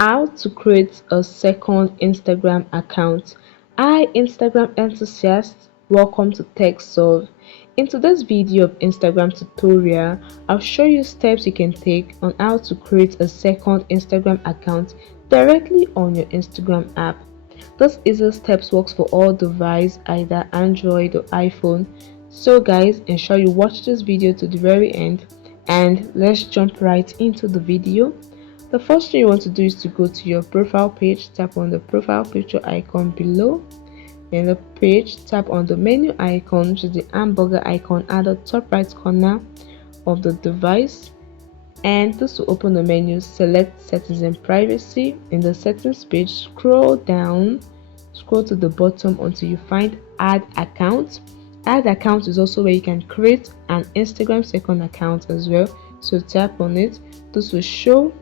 How to create a second Instagram account. Hi Instagram enthusiasts, welcome to TechSolve. In today's video of Instagram tutorial, I'll show you steps you can take on how to create a second Instagram account directly on your Instagram app. This easy steps works for all devices, either Android or iPhone. So guys, ensure you watch this video to the very end, and let's jump right into the video. The first thing you want to do is to go to your profile page, tap on the profile picture icon below. In the page, tap on the menu icon, which is the hamburger icon at the top right corner of the device. And this will open the menu. Select settings and privacy. In the settings page, scroll down, scroll to the bottom until you find add account. Add account is also where you can create an Instagram second account as well. So tap on it. This will show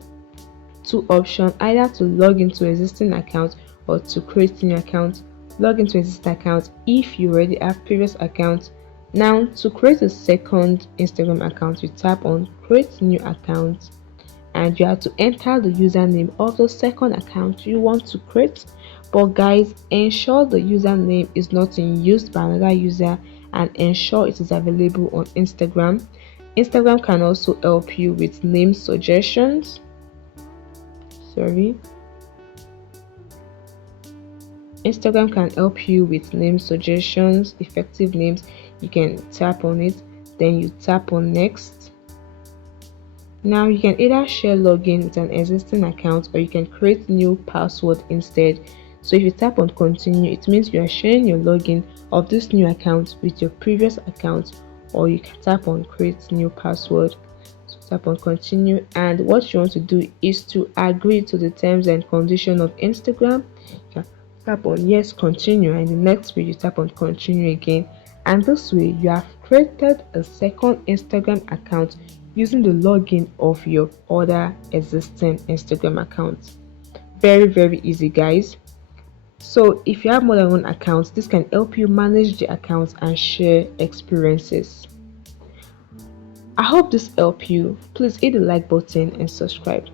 two options, either to log into existing account or to create new account. Log into existing account if you already have previous account. Now to create a second Instagram account, you tap on create new account and you have to enter the username of the second account you want to create. But guys, ensure the username is not in use by another user and ensure it is available on Instagram. Instagram can also help you with name suggestions. Instagram can help you with name suggestions, effective names. You can tap on it, then you tap on next. Now you can either share login with an existing account or you can create new password instead. So if you tap on continue, it means you are sharing your login of this new account with your previous account, or you can tap on create new password. So tap on continue, and what you want to do is to agree to the terms and condition of Instagram. You can tap on yes, continue, and the next page you tap on continue again, and this way you have created a second Instagram account using the login of your other existing Instagram account. Very easy, guys. So if you have more than one account, this can help you manage the accounts and share experiences. I hope this helped you. Please hit the like button and subscribe.